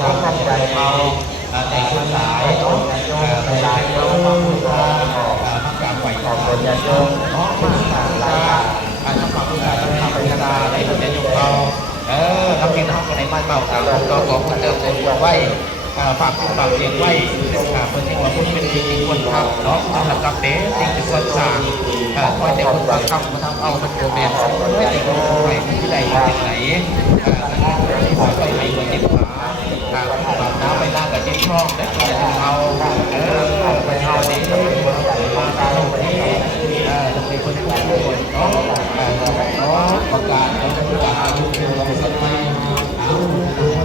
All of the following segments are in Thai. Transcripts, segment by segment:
ทางใจเราแต่คนหลายหลายเราต้องพูดมากราบไหว้ขอบคุณญาติโยมเนาะมากราบหลายทำความรู้จักทำความเป็นตาในคนญาติโยมเราทำกินทำคนในบ้านเก่าต่างคนก็ของคนเดิมคนไว้ฝากฝากเสียงไว้เพื่อที่ว่าคุณเป็นจริงคนทำเนาะสำหรับกับเด็กสิ่งที่ควรสร้างคอยแต่คนฟังคำมาทำเอาเป็นโมเมนต์ไม่ได้คนไปที่ใดที่ไหนที่ขอไปให้คนเจ็บขาบาดน้ำไปหน้ากับเจ็บช่องได้คนจะเอาไปเอาดีมาตาลงนี้จะเป็นคนผู้ป่วยเนาะประกาศเราจะประกาศอายุเราสักไม่เอา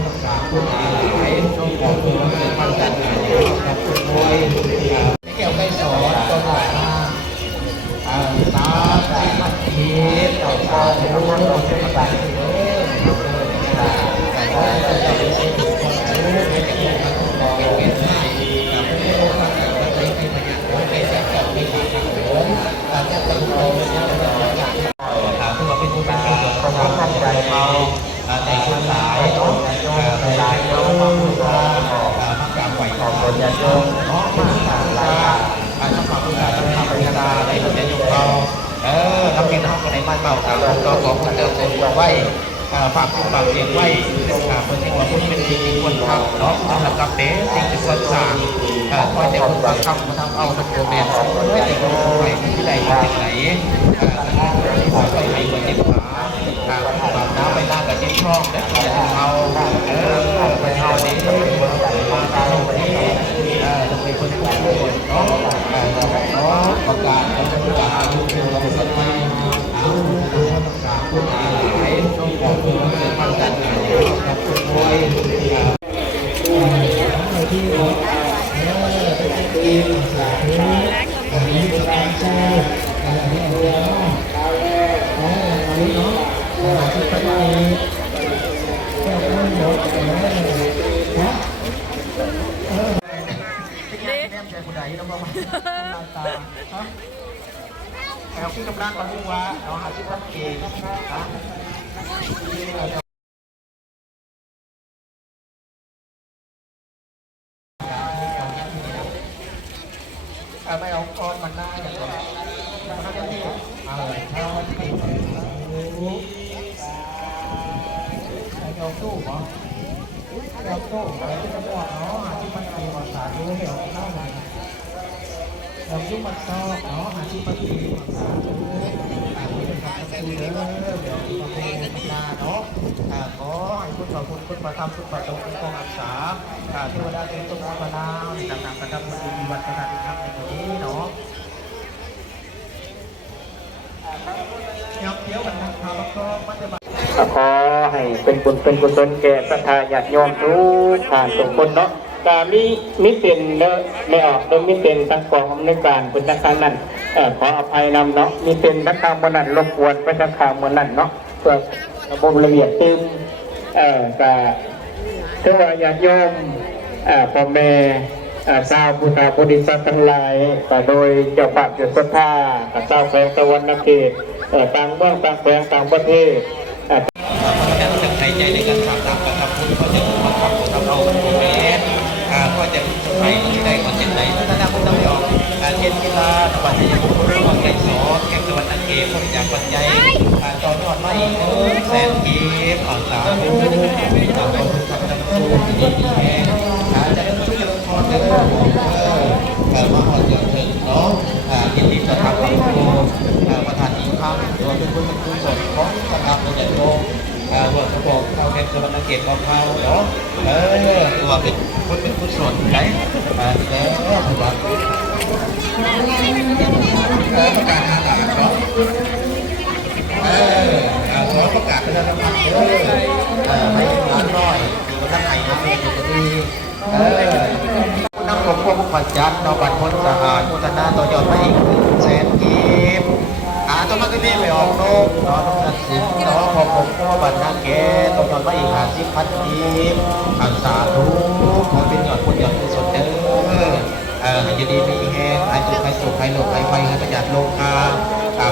ประกาศผู้ที่หายช่วงของตัวเราเป็นพันจันทร์กับผู้ป่วยเกี่ยวกับสอนตัวหน่อยตาได้มาทีต่อไปรู้ว่าเราจะประกาศทางใจเราแต่คนหลายหลายเราต้องพูดมากราบไหว้ขอบคุณญาติโยมเนาะมากราบหลายทำความรู้จักทำความเป็นตาในคนญาติโยมเราทำกินทำคนในบ้านเก่าต่างคนก็ของคนเดิมคนไว้ฝากฝากเสียงไว้เพื่อที่ว่าคุณเป็นจริงคนทำเนาะสำหรับกับเด็กสิ่งที่ควรสร้างคอยแต่คนฟังคำมาทำเอาเป็นโมเมนต์ไม่ได้คนไปที่ใดที่ไหนที่ขอไปให้คนเจ็บขาบาดน้ำไปหน้ากับเจ็บช่องได้คนจะเอาไปเอาดีมาตาลงนี้จะเป็นคนผู้ป่วยเนาะประกาศเราจะประกาศอายุเราสักไม่เอาประกาศผู้ที่หายช่วงของตัวเราเป็นพันจันทร์กับผู้ป่วยที่กินสาธุอันนี้สบายใจอันนี้เอาแล้วอันนี้เนาะที่ไปแก้วน้ำหยดนะแนมใจผู้ใดน้องบ้างตาเอาที่กำลังมาดูว่าเราหาที่พักเก่งนะไม่เอาก้อนมันได้อย่างไรมันก็ที่ถ้าวันที่เอาตู้เหรอเอาตู้อะไรที่จะบอกเนาะที่มันมีภาษาด้วยเหรอเข้ามาเราที่มันชอบเนาะที่มันมีภาษาด้วยที่เป็นการสื่อเรื่องเดี๋ยวมาเป็นมาเนาะขอให้คุณต่อคุณมาทำคุณประตูคุณกองอาสาเทวดาเป็นตัวมาดาวต่างๆประดับมันดีวันประดับที่ทำในตัวนี้เนาะเดี๋ยวมันทำแล้วก็มันจะขอให้เป็นบุญเป็นกุศลแก่ศรัทธาญาติโยมทุกท่านทุกคนเนาะกามิเป็นเนื้อไม่ออกโดยมิเป็นตั้งกองอำนวยการพุทธการนั้นขออภัยนำเนาะมีเป็นตั้งข้างบนนั้นรบกวนไปตั้งข้างบนนั้นเนาะเพื่อระบบระเบียบตึมกาเทวญาติโยมพ่อแม่ชาวพุทธบริษัททั้งหลายโดยเจ้าภาพเจ้าศรัทธาเจ้าแขวงตะวันเขตต่างเมืองต่างแขวงต่างประเทศการตั้งใจในการทำตามการทำบุญก็จะมาทำทำเอาเป็นโมเมนต์ก็จะใช้ที่ใดคนเช่นใดถ้าหน้าคุณต้องไม่ออกเช่นกีฬาตะวันตกคนไก่สอแข่งตะวันตะเกียบคนจากปัจจัยต่อยอดมาอีกแสนกีบผ่านสามคนทำน้ำซุปดีๆแห้งจะได้ช่วยลดทอนเด้อมาหอดเยอะถึงเนาะยินดีจะทำกับคุณประธานอีกครั้งรวมเป็นผู้เป็นผู้สดของสถาบันใหญ่โตวัดกระบอกเข้าแข่งตะวันตะเกียบของเขาเนาะตัวเป็นคนเป็นผู้สดไหนแล้วถือว่าประกาศหาหลักเนาะขอประกาศเป็นระดับไม่ร้านน้อยมีท่านไหนนะมีอยู่ตรงนี้นั่งหลงพวกปัจจัยเราบัตรคนสะอาดพัฒนาต่อยอดไปอีก100,000 กีบตัวมันก็มีไปออกโน้ตน้องนักสินน้องของผมก็บัตรนักแก่ต่อยอดไปอีก50,000 กีบสาธุขอเป็นยอดคนยอดกุศลเด้อยินดีมีแห้งใครสุขใครสุขใครโลกใครไฟใครประหยัดโลกา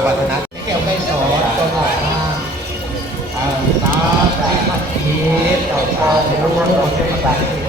วัฒนะแก้วใครสอนตัวหน่อยตาได้มาที คิดต่อไปเราต้องลงเรื่องต่าง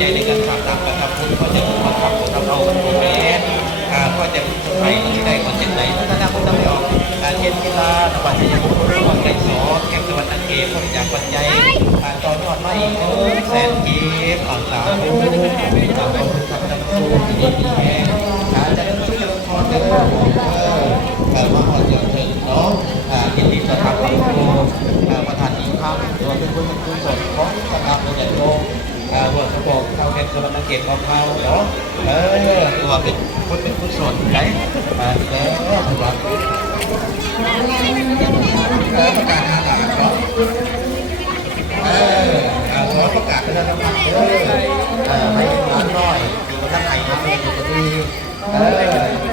ใจในการทำตามกระทำพุทธก็จะมาทำของเราเป็นโมเมนต์ก็จะไปที่ใดคนเช่นไหนพัฒนาพุทธไม่ออกเช่นกีฬาตะวันยังพุทธวันไก่สอแข่งตะวันอังเกตคนจากปัจจัยตอนยอดไม่แสนเก็บอ่อนสาวผู้คนทำน้ำสู้ที่ดีแห้งจะได้ช่วยลงทุนเด้อมาหอดเยอะถึงเนาะยินดีจะทำกับครูประธานอีกครั้งรวมเป็นผู้สนของคณะโรงเรียนโลกหัวสมองเข้าเป็นสมรรถเกียรติของเขาเนาะตัวเป็นผู้สนไหนแล้วถูกต้องประกาศอาสาเนาะขอประกาศเป็นระดับให้ร้านน้อยมีคนท่านไหนมาเป็นอยู่ที่